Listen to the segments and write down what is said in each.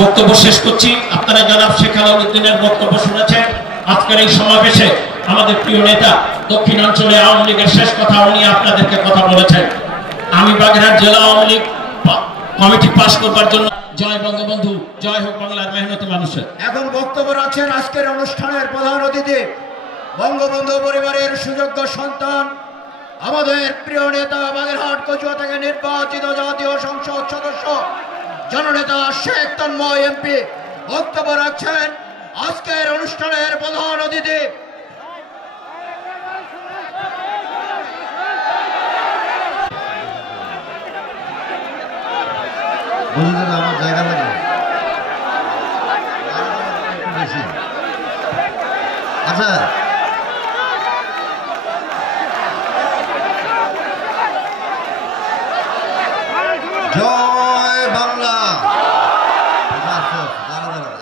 বক্তব্য শেষ করছি। আপনারা জনাব শেখ আলাউদ্দিনের বক্তব্য শুনেছেন। আজকের এই সমাবেশে আমাদের প্রিয় নেতা দক্ষিণাঞ্চলে আওয়ামী লীগের শেষ কথা উনি আপনাদেরকে কথা বলেছেন। আমি বাগেরহাট জেলা আওয়ামী লীগ কমিটি পাস করবার জন্য জয় বঙ্গবন্ধু, জয় হোক বাংলার মেহনতি মানুষের। এখন বক্তব্য রাখছেন আজকের অনুষ্ঠানের প্রধান অতিথি বঙ্গবন্ধু পরিবারের সুযোগ্য সন্তান আমাদের প্রিয় নেতা বাগেরহাট কচুয়া থেকে নির্বাচিত জাতীয় সংসদ সদস্য জননেতা শেখ তন্ময় এমপি বক্তব্য রাখছেন আজকের অনুষ্ঠানের প্রধান অতিথি। আমার জায়গা লাগে আচ্ছা, জয় বাংলা।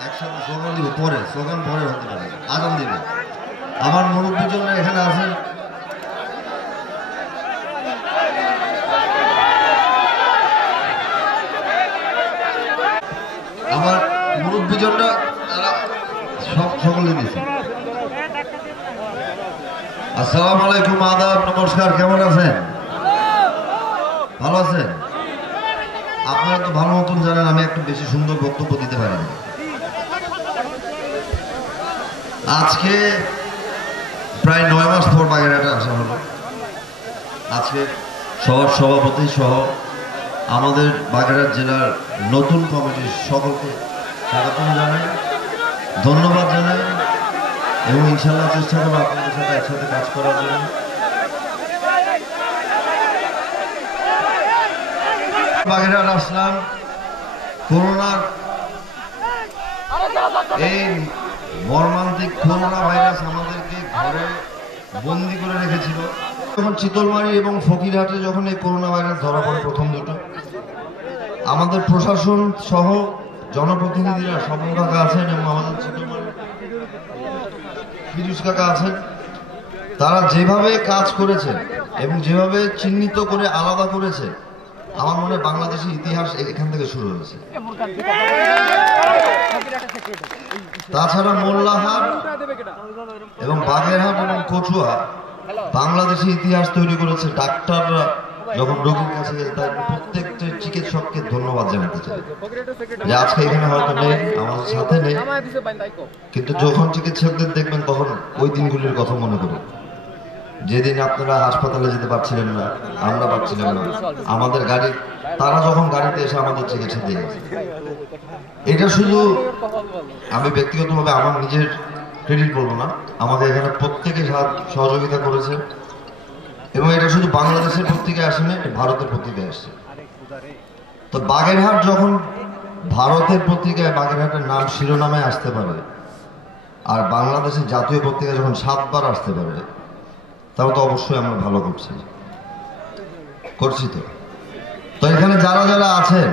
একসাথে স্লোগান দিব, পরে স্লোগান পরে হতে পারে, আজান দিবে। আমার মুরব্বীর জন্য এখানে আছেন আমার মুরব্বী জন্য তারা সকলে দিয়েছে। আসসালামু আলাইকুম, আদাব, নমস্কার। কেমন আছেন? ভালো আছেন? আপনারা তো ভালো মতন জানেন আমি একটু বেশি সুন্দর বক্তব্য দিতে পারি না। আজকে প্রায় 9 মাস পর বাগেরহাটে আসা হলো। আজকে সভাপতি সহ আমাদের বাগেরহাট জেলার নতুন কমিটির সকলকে স্বাগতম জানাই, ধন্যবাদ জানাই এবং ইনশাল্লাহ চেষ্টা করবো আপনাদের সাথে একসাথে কাজ করার জন্য। বাগেরহাট আসলাম করোনার এই মর্মান্তিক করোনা ভাইরাস আমাদেরকে ঘরে বন্দি করে রেখেছিল। যখন চিতলমারি এবং ফকিরহাটে যখন এই করোনা ভাইরাস ধরা পড়ে প্রথম দুটো, আমাদের প্রশাসন সহ জনপ্রতিনিধিরা স্বপন কাকা আছেন এবং আমাদের চিতলমারি ফিরুজ কাকা আছেন, তারা যেভাবে কাজ করেছেন এবং যেভাবে চিহ্নিত করে আলাদা করেছে, আমার মনে হয় বাংলাদেশের ইতিহাস এখান থেকে শুরু হয়েছে। তাছাড়া মোল্লাহাট এবং বাগেরহাট এবং কচুয়া বাংলাদেশের ইতিহাস তৈরি করেছে। ডাক্তাররা যখন রোগীর কাছে গেছে তার প্রত্যেকটা চিকিৎসককে ধন্যবাদ জানাতে চাই যে আজকে এখানে হয়তো নেই, আমাদের সাথে নেই, কিন্তু যখন চিকিৎসকদের দেখবেন তখন ওই দিনগুলির কথা মনে করুন যেদিন আপনারা হাসপাতালে যেতে পারছিলেন না, আমরা পারছিলাম না, আমাদের গাড়ি তারা যখন গাড়িতে এসে আমাদের চিকিৎসা দিয়ে গেছে। এটা শুধু আমি ব্যক্তিগতভাবে আমার নিজের ক্রেডিট বলবো না, আমাদের এখানে প্রত্যেকে সহযোগিতা করেছে এবং এটা শুধু বাংলাদেশের পত্রিকায় আসেনি, ভারতের পত্রিকায় আসছে। তো বাগেরহাট যখন ভারতের পত্রিকায় বাগেরহাটের নাম শিরোনামে আসতে পারে আর বাংলাদেশের জাতীয় পত্রিকায় যখন 7 বার আসতে পারে, তাও তো অবশ্যই আমরা ভালো করছি। তো এখানে যারা যারা আছেন,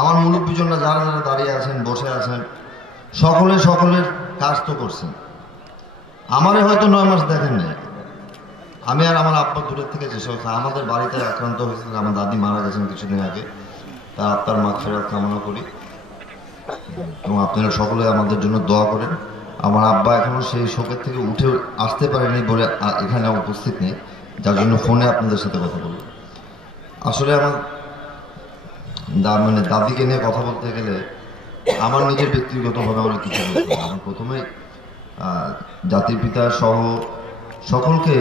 আমার মুরব্বীজনরা যারা যারা দাঁড়িয়ে আছেন, বসে আছেন, সকলের কাজ তো করছেন। আমারে হয়তো 9 মাস দেখেন নাই, আমি আর আমার আব্বা দূরের থেকে যেসব আমাদের বাড়িতে আক্রান্ত হয়েছিল, আমার দাদি মারা গেছেন কিছুদিন আগে, তার আত্মার মাগফিরাত কামনা করি এবং আপনারা সকলে আমাদের জন্য দোয়া করেন। আমার আব্বা এখনো সেই শোকের থেকে উঠে আসতে পারেনি বলে এখানে উপস্থিত নেই, যার জন্য ফোনে আপনাদের সাথে কথা বলব। আসলে আমার দাদিকে নিয়ে কথা বলতে গেলে আমার নিজের ব্যক্তিগতভাবে অনেক কিছু বলতে হবে। আমি প্রথমে জাতির পিতা সহ সকলকে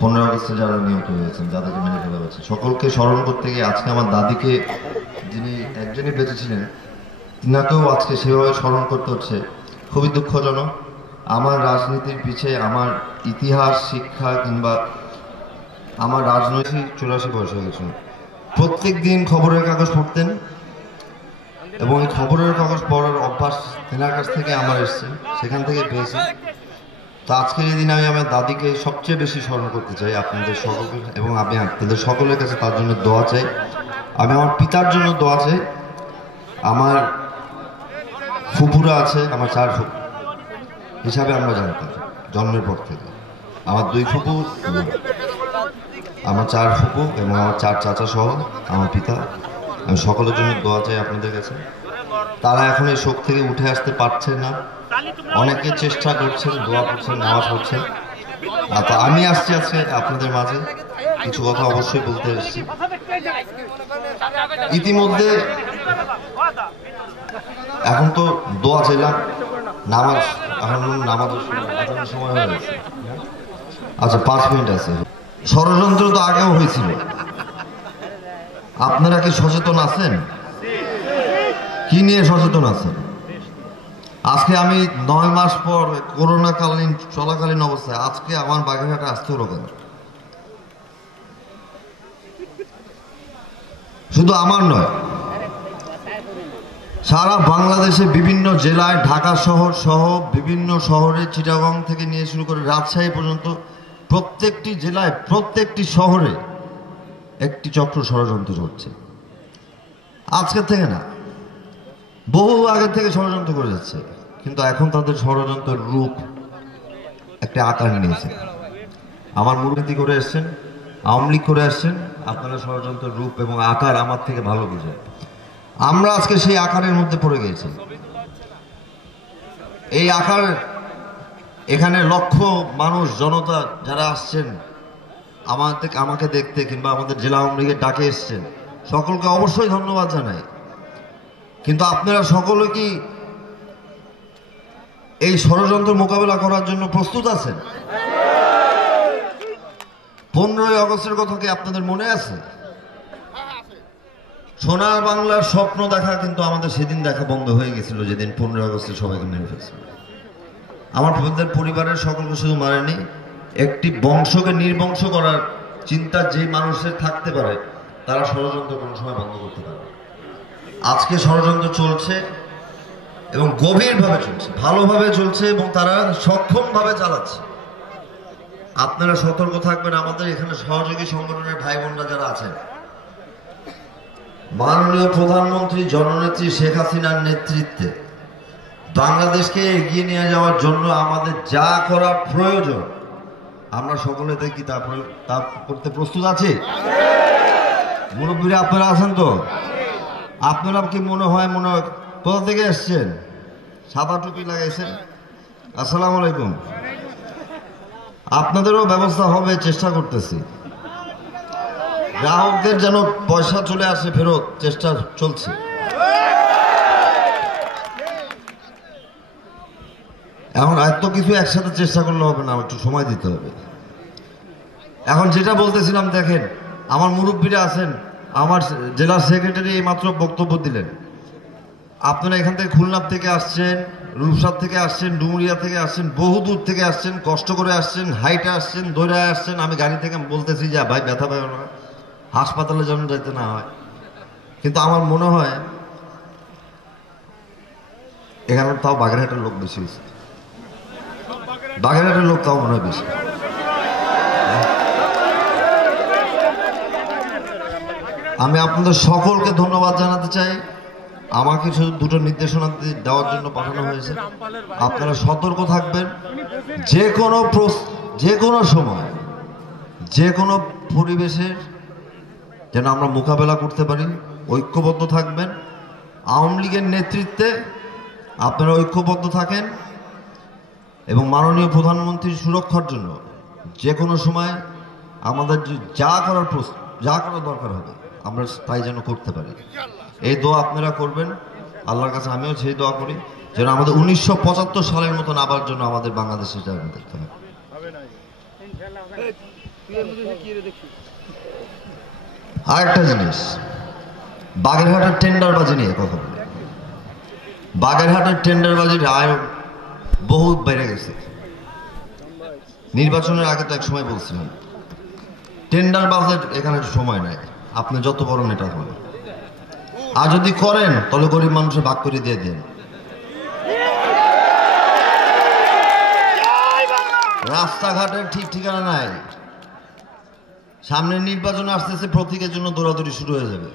15 আগস্টে যারা নিহত হয়েছেন, যাদেরকে মেরে ফেলা হয়েছে, সকলকে স্মরণ করতে গিয়ে আজকে আমার দাদিকে, যিনি একজনই বেঁচে ছিলেন, তিনাকেও আজকে সেভাবে স্মরণ করতে হচ্ছে, খুবই দুঃখজনক। আমার রাজনীতির পিছে আমার ইতিহাস শিক্ষা কিংবা আমার রাজনৈতিক 84 বয়স হয়ে গেছে। প্রত্যেক দিন খবরের কাগজ পড়তেন এবং এই খবরের কাগজ পড়ার অভ্যাস তেনার কাছ থেকে আমার এসছে, সেখান থেকে পেয়েছি। তো আজকের এই দিন আমি আমার দাদিকে সবচেয়ে বেশি স্মরণ করতে চাই আপনাদের সকলকে, এবং আমি আপনাদের সকলের কাছে তার জন্য দোয়া চাই। আমি আমার পিতার জন্য দোয়া চাই। আমার ফুপুরা আছে, আমার 4 ফুপু হিসাবে আমরা জানতাম জন্মের পর থেকে। আমার 2 ফুপু, আমার 4 ফুপু এবং আমার 4 চাচা সহ আমার পিতা। আমি সকলের জন্য দোয়া চাই আপনাদের কাছে। তারা এখন এই শোক থেকে উঠে আসতে পারছে না। অনেকে চেষ্টা করছেন, দোয়া করছেন, নামাজ পড়ছেন। তো আমি আসছি আজকে আপনাদের মাঝে কিছু কথা অবশ্যই বলতে এসেছি। ইতিমধ্যে এখন তো দোয়া চাইলাম, নামাজ এখন নামাজের সময় হয়ে গেছে। আচ্ছা 5 মিনিট আছে। ষড়যন্ত্র তো আগেও হয়েছিল। আপনারা কি সচেতন আছেন? কি নিয়ে সচেতন আছেন? আজকে আমি 9 মাস পর করোনা চলাকালীন অবস্থায় আজকে আমার বাগেরহাটে আসতে হলো কেন? শুধু আমার নয়, সারা বাংলাদেশে বিভিন্ন জেলায়, ঢাকা শহর সহ বিভিন্ন শহরে, চিটাগং থেকে নিয়ে শুরু করে রাজশাহী পর্যন্ত প্রত্যেকটি জেলায়, প্রত্যেকটি শহরে একটি চক্র ষড়যন্ত্র চলছে। আজকে থেকে না, বহু আগে থেকে ষড়যন্ত্র করে যাচ্ছে, কিন্তু এখন তাদের ষড়যন্ত্রের রূপ একটা আকার নিয়েছে। আমার মুরব্বী করে এসছেন, আওয়ামী লীগ করে আসছেন, আপনারা ষড়যন্ত্রের রূপ এবং আকার আমার থেকে ভালো বুঝে। আমরা আজকে সেই আকারের মধ্যে পড়ে গিয়েছি। এই আকার, এখানে লক্ষ মানুষ, জনতা যারা আসছেন আমাকে দেখতে কিংবা আমাদের জেলা আওয়ামী লীগের ডাকে এসছেন, সকলকে অবশ্যই ধন্যবাদ জানাই। কিন্তু আপনারা সকলে কি এই ষড়যন্ত্র মোকাবেলা করার জন্য প্রস্তুত আছেন? 15ই আগস্টের কথা কি আপনাদের মনে আছে? সোনার বাংলার স্বপ্ন দেখা কিন্তু আমাদের সেদিন দেখা বন্ধ হয়ে গেছিল, যেদিন 15ই আগস্টে সবাইকে মেরে ফেলছিল। আমার পরিবারের সকলকে শুধু মারেনি, একটি বংশকে নির্বংশ করার চিন্তা যে মানুষের থাকতে পারে, তারা ষড়যন্ত্র কোনো সময় বন্ধ করতে পারে। আজকে ষড়যন্ত্র চলছে এবং গভীরভাবে চলছে, ভালোভাবে চলছে এবং তারা সক্ষমভাবে চালাচ্ছে। আপনারা সতর্ক থাকবেন। আমাদের এখানে সহযোগী সংগঠনের ভাই বোনরা যারা আছেন, মাননীয় প্রধানমন্ত্রী জননেত্রী শেখ হাসিনার নেতৃত্বে বাংলাদেশকে এগিয়ে নিয়ে যাওয়ার জন্য আমাদের যা করা প্রয়োজন, আমরা সকলে কি তা করতে প্রস্তুত আছি? মুরব্বীরা আপনারা আছেন তো? আপনারা কি মনে হয় কোথা থেকে এসছেন? সাদা টুপি লাগাইছেন। আসসালামু আলাইকুম। আপনাদেরও ব্যবস্থা হবে, চেষ্টা করতেছি। গ্রাহকদের যেন পয়সা চলে আসে ফেরত, চেষ্টা চলছে। এখন এত কিছু একসাথে চেষ্টা করলে হবে না, একটু সময় দিতে হবে। এখন যেটা বলতেছিলাম, দেখেন আমার মুরব্বীরা আছেন, আমার জেলা সেক্রেটারি এইমাত্র বক্তব্য দিলেন। আপনারা এখান থেকে খুলনা থেকে আসছেন, রূপসার থেকে আসছেন, ডুমুরিয়া থেকে আসছেন, বহু দূর থেকে আসছেন, কষ্ট করে আসছেন, হাইটে আসছেন, দৌড়ায় আসছেন। আমি গাড়ি থেকে বলতেছি যে ভাই ব্যথা পায় না, হাসপাতালে যেন যাইতে না হয়। কিন্তু আমার মনে হয় এখানে তাও বাগেরহাটের লোক বেশি হয়েছে, বাগেরহাটের লোক তাও মনে হয় বেশি। আমি আপনাদের সকলকে ধন্যবাদ জানাতে চাই। আমাকে শুধু দুটো নির্দেশনা দেওয়ার জন্য পাঠানো হয়েছে। আপনারা সতর্ক থাকবেন, যে কোনো সময়, যে কোনো পরিবেশের যেন আমরা মোকাবেলা করতে পারি। ঐক্যবদ্ধ থাকবেন। আওয়ামী লীগের নেতৃত্বে আপনারা ঐক্যবদ্ধ থাকেন এবং মাননীয় প্রধানমন্ত্রীর সুরক্ষার জন্য যে কোনো সময় আমাদের যা করার দরকার হবে আমরা তাই যেন করতে পারি। এই দোয়া আপনারা করবেন। আল্লাহর কাছে আমিও সেই দোয়া করি যেন আমাদের 1975 সালের মতন আবার জন্য আমাদের বাংলাদেশে যাবেন দেখতে হবে। আরেকটা জিনিস, বাগেরহাটের টেন্ডারবাজি নিয়ে কথা বলি। বাগেরহাটের টেন্ডারবাজির আয় বহুত বেড়ে গেছে। নির্বাচনের আগে তো এক সময় বলছিলাম টেন্ডারবাজের এখানে সময় নাই, আপনি যত বড় নেতা করেন, আর যদি করেন তাহলে গরিব মানুষের ভাগ করে দিয়ে দেন। রাস্তাঘাটের ঠিক ঠিকানা নাই। সামনের নির্বাচন আসতেছে, প্রতীকের জন্য দৌড়াদৌড়ি শুরু হয়ে যাবে,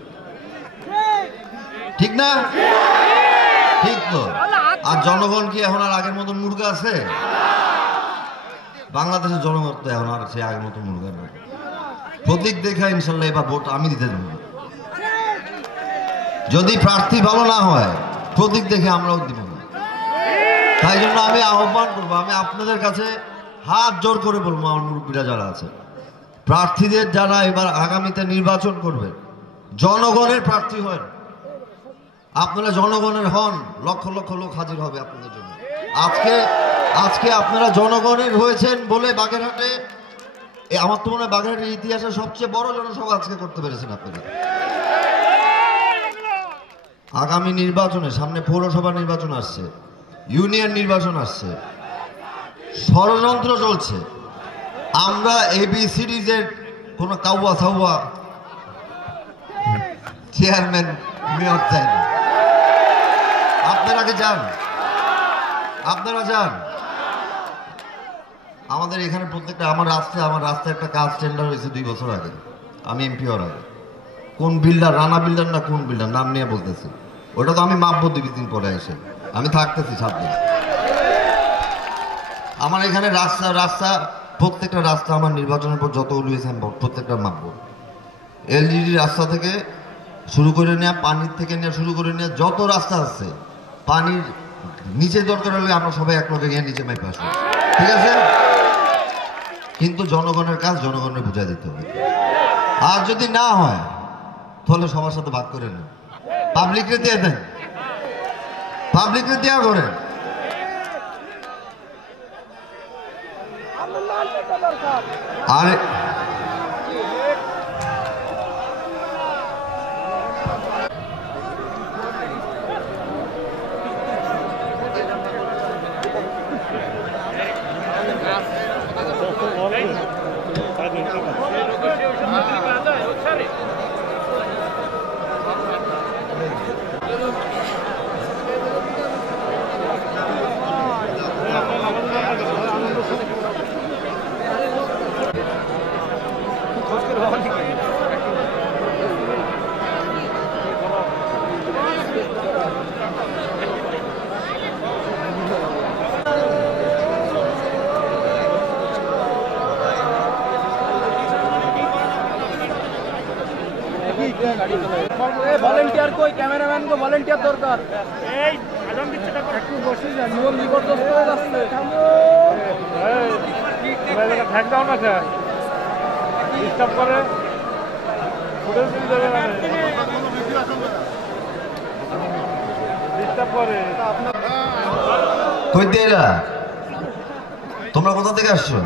ঠিক না? ঠিক তো। আর জনগণ কি এখন আর আগের মতন মুরগা আছে? বাংলাদেশের জনগণ তো এখন আর সে আগের মতো মুরগা নেই। প্রতীক দেখা ইনশাল্লাহ এবার ভোট আমি দিতে দেব। যদি প্রার্থী ভালো না হয় প্রতীক দেখে আমরাও দিব না। তাই জন্য আমি আহ্বান করবো, আমি আপনাদের কাছে হাত জোর করে বলবো, আমার মুরব্বীরা যারা আছে, প্রার্থীদের যারা এবার আগামীতে নির্বাচন করবে, জনগণের প্রার্থী হন। আপনারা জনগণের হন, লক্ষ লক্ষ লোক হাজির হবে আপনাদের জন্য। আজকে আপনারা জনগণের হয়েছেন বলে বাগেরহাটে, আমার তো মনে হয় বাগেরহাটের ইতিহাসে সবচেয়ে বড় জনসভা আজকে করতে পেরেছেন আপনারা। আগামী নির্বাচনে, সামনে পৌরসভা নির্বাচন আসছে, ইউনিয়ন নির্বাচন আসছে, ষড়যন্ত্র চলছে। আমরা ABCDর কোনো কাউয়া থাউয়া চেয়ারম্যান মেয়র চাই না। আপনারা কি যান? আপনারা যান? আমাদের এখানে প্রত্যেকটা, আমার রাস্তায় একটা কাজ টেন্ডার হয়েছে 2 বছর আগে, আমি এমপি হওয়ার আগে। কোন বিল্ডার, রানা বিল্ডার না কোন বিল্ডার, নাম নিয়ে বলতেছি, ওটা তো আমি মাপবো 2 দিন পরে এসে, আমি থাকতেছি 7 দিন। আমার এখানে রাস্তা প্রত্যেকটা রাস্তা আমার নির্বাচনের পর যতগুলো হয়েছে আমি প্রত্যেকটা মাপবো। LGD রাস্তা থেকে শুরু করে নেওয়া, পানির থেকে নেওয়া শুরু করে নেওয়া, যত রাস্তা আছে পানির নিচে দরকার হলে আমরা সবাই এক লগে গিয়ে নিচে মাইপে আসবো, ঠিক আছে? কিন্তু জনগণের কাজ জনগণের বুঝাই দিতে হবে। আর যদি না হয় তাহলে সবার সাথে ভাগ করে নেন, পাবলিকরে দিয়ে দেন, পাবলিকরে দেওয়া করেন। আর ভলেন্টিয়ার কই? ক্যামেরাম্যান কো ভলেন্টিয়ার দরকার। এই আজম দিচ্ছে টাকা একটু বসে যান, নিয়ম বিপর্যস্ত হয়ে যাচ্ছে। এই জায়গা ঠ্যাক দাও না, স্যার ডিস্টার্ব করে ফুটেজ দিয়ে দেবে না, ডিস্টার্ব করে। কই দেলা, তোমরা কোথা থেকে আসছো?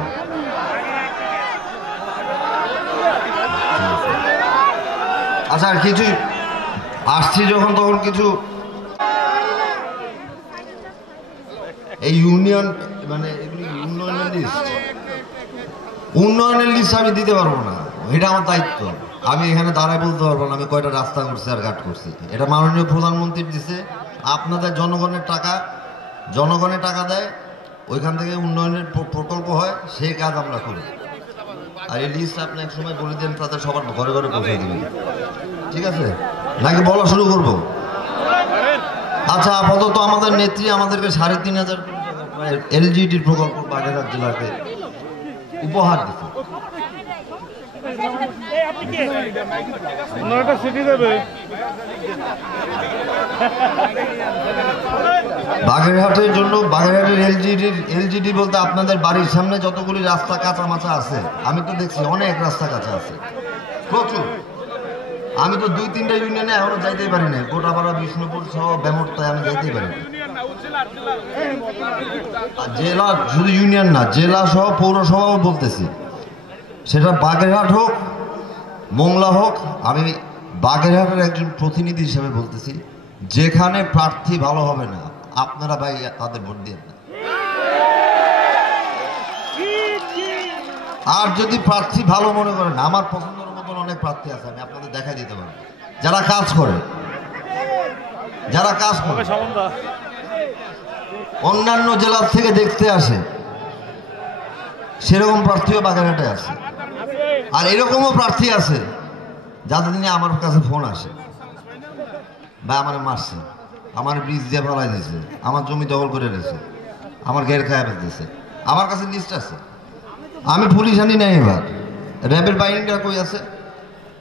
আচ্ছা, আর কিছু আসছি যখন তখন কিছু এই ইউনিয়ন মানে এগুলি উন্নয়নের লিস্ট আমি দিতে পারবো না, এটা আমার দায়িত্ব। আমি এখানে দাঁড়ায় বলতে পারবো না আমি কয়টা রাস্তা করছি আর ঘাট করছি। এটা মাননীয় প্রধানমন্ত্রী দিছে, আপনাদের জনগণের টাকা দেয়, ওইখান থেকে উন্নয়নের প্রকল্প হয়, সেই কাজ আমরা করি। আর এই লিস্ট আপনি এক সময় বলে দেন, তাদের সবার ঘরে ঘরে পৌঁছে দিবেন, ঠিক আছে? নাকি বলা শুরু করবো? আচ্ছা, আপাতত আমাদের নেত্রী আমাদেরকে 3,500 LGDর প্রকল্প বাগেরহাট জেলাকে উপহার দিচ্ছে। বাগেরহাটের জন্য, বাগেরহাটের LGD বলতে আপনাদের বাড়ির সামনে যতগুলি রাস্তা কাঁচা মাচা আছে, আমি তো দেখছি অনেক রাস্তা কাঁচা আছে, প্রচুর। আমি তো 2-3টা ইউনিয়নে এখনো যাইতেই পারি না, কোটাপাড়া, বিষ্ণুপুর সহ বেমরটায় আমি যাইতেই পারি না। জেলা শুধু ইউনিয়ন না, জেলা সহ পৌরসভাও বলতেছি, সেটা বাগেরহাট হোক মোংলা হোক। আমি বাগেরহাটের একজন প্রতিনিধি হিসেবে বলতেছি, যেখানে প্রার্থী ভালো হবে না আপনারা ভাই তাদের ভোট দিয়ে না। আর যদি প্রার্থী ভালো মনে করেন, আমার পছন্দের মতন অনেক প্রার্থী আছে, আমি আপনাদের দেখাই দিতে পারবো, যারা কাজ করে, অন্যান্য জেলার থেকে দেখতে আসে, সেরকম প্রার্থীও বাগেরহাটে আছে। আর এরকমও প্রার্থী আছে যাদের নিয়ে আমার কাছে ফোন আসে, ভাই আমার মারছে, আমার ব্রিজ দিয়ে ফেলাই দিয়েছে, আমার জমি দখল করে রেখেছে, আমার ঘের খায় ফেলতেছে, আমার কাছে লিস্ট আছে। আমি পুলিশ আনি নাই, এবার র্যাবের বাহিনীরা কই আছে,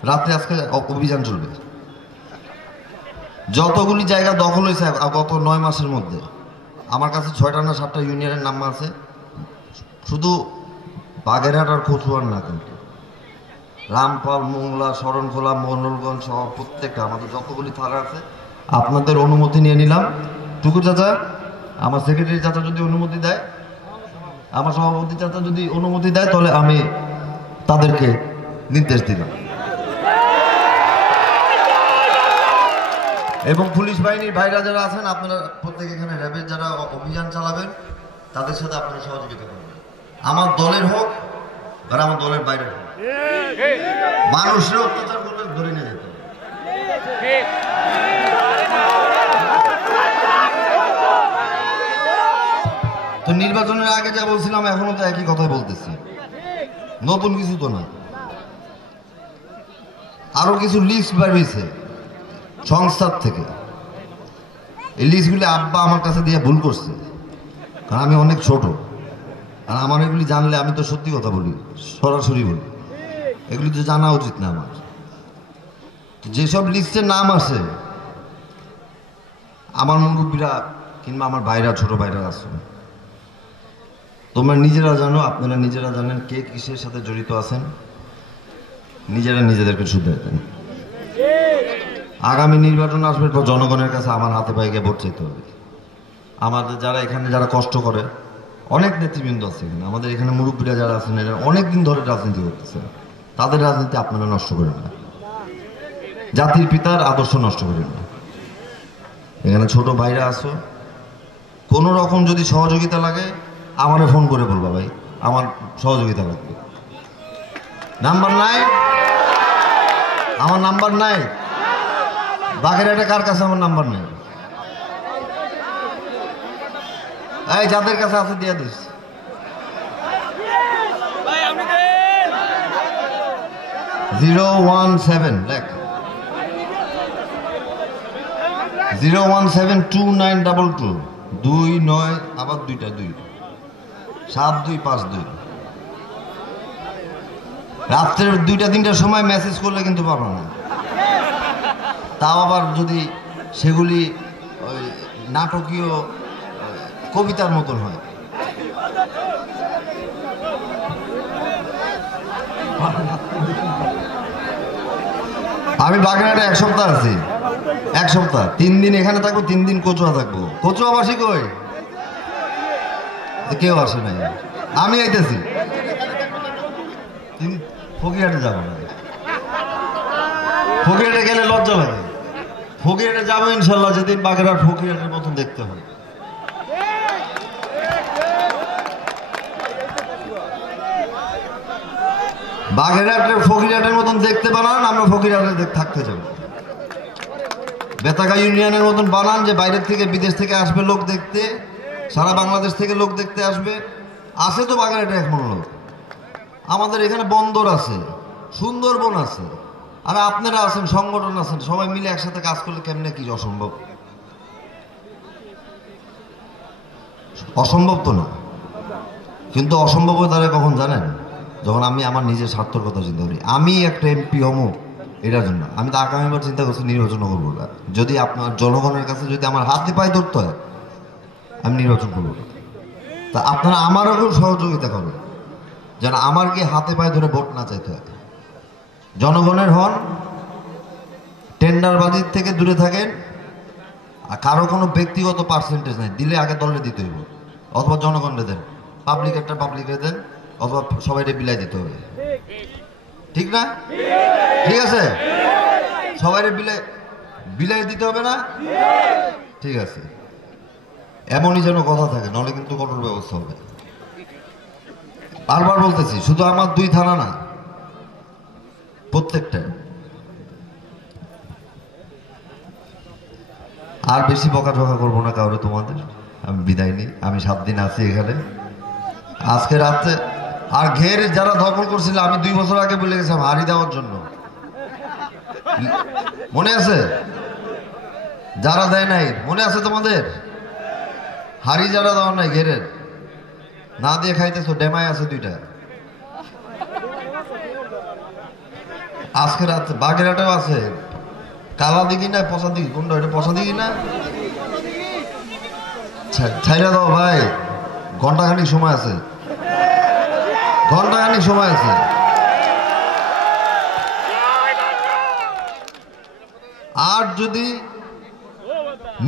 রাতে আজকে অভিযান চলবে। যতগুলি জায়গা দখল হয়েছে গত 9 মাসের মধ্যে, আমার কাছে 6টা না 7টা ইউনিয়নের নাম আছে। শুধু বাগেরহাট আর কচুয়ার না, কিন্তু রামপাল, মোংলা, শরণখোলা, মনোরগঞ্জ সহ প্রত্যেকটা আমাদের যতগুলি থানা আছে আপনাদের অনুমতি নিয়ে নিলাম। টুকু চাচা, আমার সেক্রেটারি চাচা যদি অনুমতি দেয়, আমার সভাপতি চাচা যদি অনুমতি দেয়, তাহলে আমি তাদেরকে নির্দেশ দিলাম। এবং পুলিশ বাহিনীর ভাইরা যারা আছেন, আপনারা প্রত্যেক এখানে র্যাবের যারা অভিযান চালাবেন তাদের সাথে আপনারা সহযোগিতা করবেন। আমার দলের হোক আর আমার দলের বাইরের হোক, মানুষের অত্যাচার করলে ধরে নিয়ে যেতে হবে। তো নির্বাচনের আগে যা বলছিলাম এখনো তো একই কথাই বলতেছি, নতুন কিছু তো না। আরো কিছু লিস্ট বের হয়েছে সংস্থার থেকে, এই লিস্টগুলি আব্বা আমার কাছে দিয়ে ভুল করছে, কারণ আমি অনেক ছোট, আর আমার এগুলি জানলে আমি তো সত্যি কথা বলি, সরাসরি বলি, এগুলি তো জানা উচিত না আমার। যেসব লিস্টের নাম আছে, আমার মুরব্বীরা কিংবা আমার ভাইরা, ছোট ভাইরা আছে, তোমরা নিজেরা জানো, আপনারা নিজেরা জানেন কে কিসের সাথে জড়িত আছেন, নিজেরা নিজেদেরকে শুধরে দেন। আগামী নির্বাচন আসবে, তো জনগণের কাছে আমার হাতে পায়ে গিয়ে ভোট চাইতে হবে। আমাদের যারা এখানে যারা কষ্ট করে, অনেক নেতৃবৃন্দ আছে এখানে, আমাদের এখানে মুরব্বীরা যারা আছেন এরা অনেকদিন ধরে রাজনীতি করতেছে, তাদের রাজনীতি আপনারা নষ্ট করেন না, জাতির পিতার আদর্শ নষ্ট করেন না। এখানে ছোট ভাইরা আছো, কোনো রকম যদি সহযোগিতা লাগে আমারে ফোন করে বলবা, ভাই আমার সহযোগিতা লাগবে। নাম্বার নাই, আমার নাম্বার নাই, বাগেরহাটে কার কাছে আমার নাম্বার নেই? এই যাদের কাছে আছে দিয়ে দিস। জিরো 17 লেখ 0172922 29 আবার 2টা 2 7252। রাত্রের 2টা 3টার সময় মেসেজ করলে কিন্তু পারবো না, তাও আবার যদি সেগুলি ওই নাটকীয় কবিতার মতন হয়। আমি বাগেরহাটে 1 সপ্তাহ আছি, 1 সপ্তাহ, 3 দিন এখানে থাকবো, 3 দিন কচুয়া থাকবো। কচুয়া বাসি কই? কেউ আসে নাই, আমি আইতেছি। ফকিরহাটে যাবো না, ফকিরহাটে গেলে লজ্জা লাগে। ফকিরহাটে যাবো ইনশাল্লাহ, যেদিন বাগেরহাট ফকিরহাটের মতন দেখতে হয়। বাগেরহাটের ফকিরহাটের মতন দেখতে বানান, আমরা ফকিরহাটে থাকতে যাবো। বেতাগা ইউনিয়নের মতন বানান, যে বাইরের থেকে বিদেশ থেকে আসবে লোক দেখতে, সারা বাংলাদেশ থেকে লোক দেখতে আসবে। আছে তো বাগেরহাটে এখন লোক, আমাদের এখানে বন্দর আছে, সুন্দরবন আছে, আর আপনারা আছেন, সংগঠন আছেন, সবাই মিলে একসাথে কাজ করলে কেমনে কি অসম্ভব? অসম্ভব তো না, কিন্তু অসম্ভব হয়ে দাঁড়ায় কখন জানেন? যখন আমি আমার নিজের স্বার্থের কথা চিন্তা করি। আমি একটা এমপি হমো এটার জন্য, আমি তো আগামীবার চিন্তা করছি নির্বাচন করবো না। যদি আপনার জনগণের কাছে যদি আমার হাতে পায়ে ধরতে হয়, আমি নির্বাচন করবো না। তা আপনারা আমারও কেউ সহযোগিতা করবেন, যেন আমার গিয়ে হাতে পায়ে ধরে ভোট না চাইতে হয়। জনগণের হন, টেন্ডারবাজির থেকে দূরে থাকেন, আর কারো কোনো ব্যক্তিগত পার্সেন্টেজ নাই, দিলে আগে দলে দিতে হইব, অথবা জনগণকে দেন, পাবলিকেরটা পাবলিকে দেন, অথবা সবাইকে বিলাই দিতে হবে। ঠিক না? ঠিক আছে, সবাইকে বিলাই দিতে হবে না? ঠিক আছে, এমনই যেন কথা থাকে, নাহলে কিন্তু কঠোর ব্যবস্থা হবে। বারবার বলতেছি, শুধু আমার 2 থানা না, প্রত্যেকটা। আর বেশি বকাঝকা করবো না কাউরে, তোমাদের আমি বিদায় নিই। আমি 7 দিন আছি এখানে, আজকে রাতে। আর ঘের যারা দখল করছিল, আমি 2 বছর আগে বলে গেছিলাম হাড়ি দেওয়ার জন্য, মনে আছে? যারা দেয় নাই, মনে আছে তোমাদের? হাড়ি যারা দেওয়ার নাই, ঘেরের না দিয়ে খাইতেছো, ডেমায় আছে 2টা। আজকে রাতে বাগেরহাটেও আছে, কালা দিঘি না পচা দিঘি, কোনটা? এটা পচা দিঘি না? ছাইরা দাও ভাই, ঘন্টাখানিক সময় আছে, ঘন্টাখানিক সময় আছে। আর যদি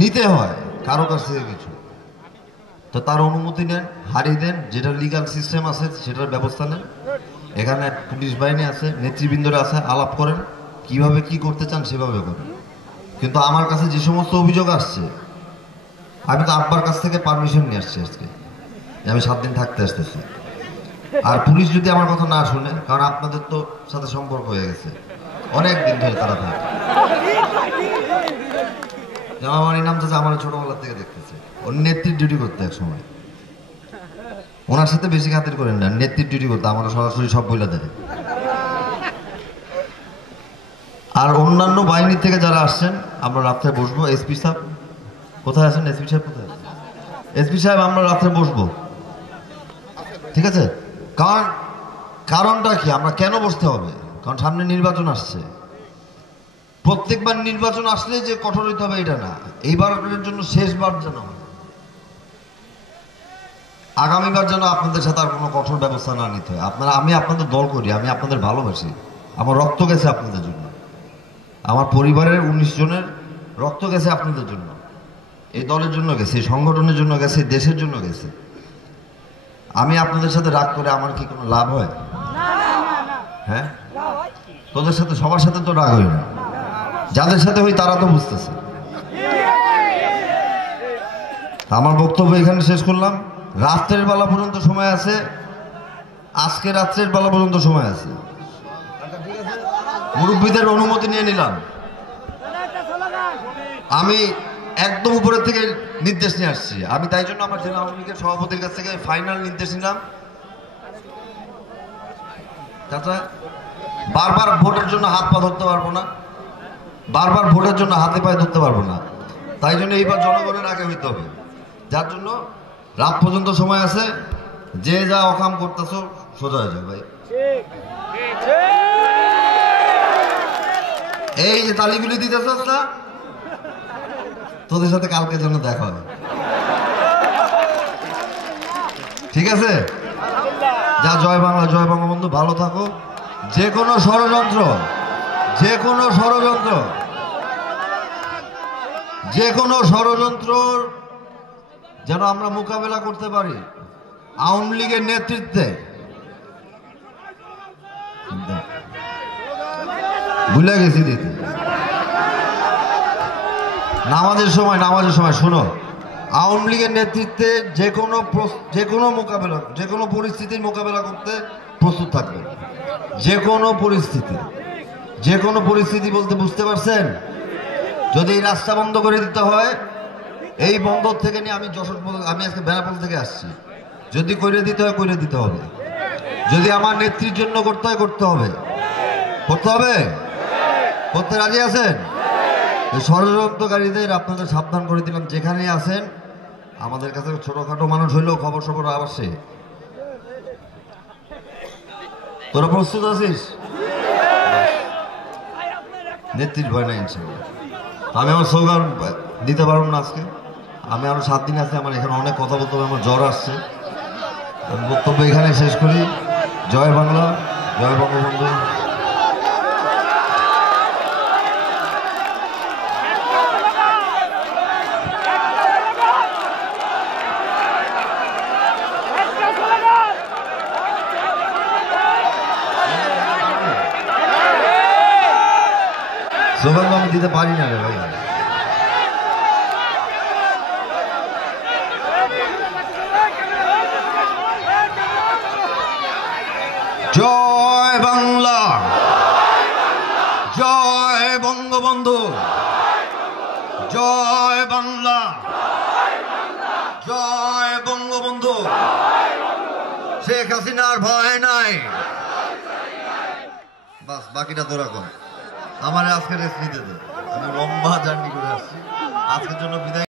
নিতে হয় কারো কাছ থেকে কিছু, তো তার অনুমতি নেন, হারিয়ে দেন, যেটা লিগাল সিস্টেম আছে সেটার ব্যবস্থা নেন। এখানে পুলিশ বাহিনী আছে, নেতৃবৃন্দরা আছে, আলাপ করেন, কিভাবে কি করতে চান সেভাবে করেন। কিন্তু আমার কাছে যে সমস্ত অভিযোগ আসছে, আমি তো আব্বার কাছ থেকে পারমিশন নিয়ে আসছি আজকে, আমি 7 দিন থাকতে আসতেছি। আর পুলিশ যদি আমার কথা না শুনে, কারণ আপনাদের তো সাথে সম্পর্ক হয়ে গেছে, অনেক দিন ধরে তারা থাকে। আমার নাম তো আমার ছোটবেলার থেকে দেখতেছে, ওর নেত্রীর ডিউটি করতে এক সময়, ওনার সাথে বেশি খাতির করেন না, নেত্রীর ডিউটি করতে আমরা সরাসরি সব বইলা দেয়। আর অন্যান্য বাহিনী থেকে যারা আসছেন, আমরা রাত্রে বসবো। এসপি সাহেব কোথায় আছেন? এসপি সাহেব কোথায় আছেন? এসপি সাহেব, আমরা রাত্রে বসবো, ঠিক আছে? কারণটা কি, আমরা কেন বসতে হবে? কারণ সামনে নির্বাচন আসছে। প্রত্যেকবার নির্বাচন আসলে যে কঠোর হইতে হবে এটা না, এইবারের জন্য শেষবার যেন, আগামীবার যেন আপনাদের সাথে আর কোনো কঠোর ব্যবস্থা না নিতে হয়। আমি আপনাদের দল করি, আমি আপনাদের ভালোবাসি, আমার রক্ত গেছে আপনাদের জন্য, আমার পরিবারের 19 জনের রক্ত গেছে আপনাদের জন্য, এই দলের জন্য গেছে, এই সংগঠনের জন্য গেছে, দেশের জন্য গেছে। আমি আপনাদের সাথে রাগ করে আমার কি কোনো লাভ হয়? হ্যাঁ, তোদের সাথে, সবার সাথে তো রাগ হই না, যাদের সাথে হই তারা তো বুঝতেছে। আমার বক্তব্য এখানে শেষ করলাম। রাত্রের বেলা পর্যন্ত সময় আছে, আজকে রাত্রের বেলা পর্যন্ত সময় আছে। মুরব্বীদের অনুমতি নিয়ে নিলাম, আমি একদম উপরের থেকে নির্দেশ নিয়ে আসছি। আমি তাই জন্য আমার জেলা আওয়ামী লীগের সভাপতির কাছ থেকে ফাইনাল নির্দেশ নিলাম, চাচা বারবার ভোটের জন্য হাত পা ধরতে পারবো না, বারবার ভোটের জন্য হাতে পায়ে ধরতে পারবো না। তাই জন্য এইবার জনগণের আগে হইতে হবে, যার জন্য রাত পর্যন্ত সময় আছে। যে যা অকাম করতেছ সোজা হয়ে যাবে ভাই। এই যে তালিগুলি দিতেছ না, তোদের সাথে কালকে জন্য দেখা হবে, ঠিক আছে? যা, জয় বাংলা, জয় বঙ্গবন্ধু, ভালো থাকো। যে কোনো ষড়যন্ত্র, যে কোনো ষড়যন্ত্র, যে কোনো ষড়যন্ত্রর যেন আমরা মোকাবেলা করতে পারি আওয়ামী লীগের নেতৃত্বে। ভুলে গেছি দিতে, নামাজের সময় শোনো, আওয়ামী লীগের নেতৃত্বে যে কোনো মোকাবেলা, যে কোনো পরিস্থিতির মোকাবেলা করতে প্রস্তুত থাকবে। যে কোনো পরিস্থিতি, যে কোনো পরিস্থিতি বলতে বুঝতে পারছেন? যদি এই রাস্তা বন্ধ করে দিতে হয়, এই বন্দর থেকে নিয়ে আমি আজকে বেনাপোল থেকে আসছি, যদি করে দিতে হয় করে দিতে হবে, যদি আমার নেত্রীর জন্য করতে হয় করতে হবে, করতে হবে। করতে রাজি আছেন? এই ষড়যন্ত্রকারীদের আপনাদের সাবধান করে দিলাম, যেখানে আছেন আমাদের কাছে ছোটখাটো মানুষ হইলেও খবর সবর আসে। তোরা প্রস্তুত আছিস? নেত্রীর ভয় নাই ইনশাআল্লাহ। আমি আমার স্লোগান দিতে পারব না আজকে, আমি আরো 7 দিন আছে, আমার এখানে অনেক কথা বলতে হবে, আমার জ্বর আসছে। আমি বক্তব্য এখানে শেষ করি। জয় বাংলা, জয় বঙ্গবন্ধু। স্লোগান তো আমি দিতে পারি না রে ভাই। জয় বাংলা, জয় বঙ্গবন্ধু, জয় বাংলা, জয় বঙ্গবন্ধু। শেখ হাসিনার ভয় নাই। বাস, বাকিটা তোরা কর। আমার আজকে রেস্ট নিতে দে, আমি লম্বা জার্নি করে আসছি। আজকের জন্য বিদায়।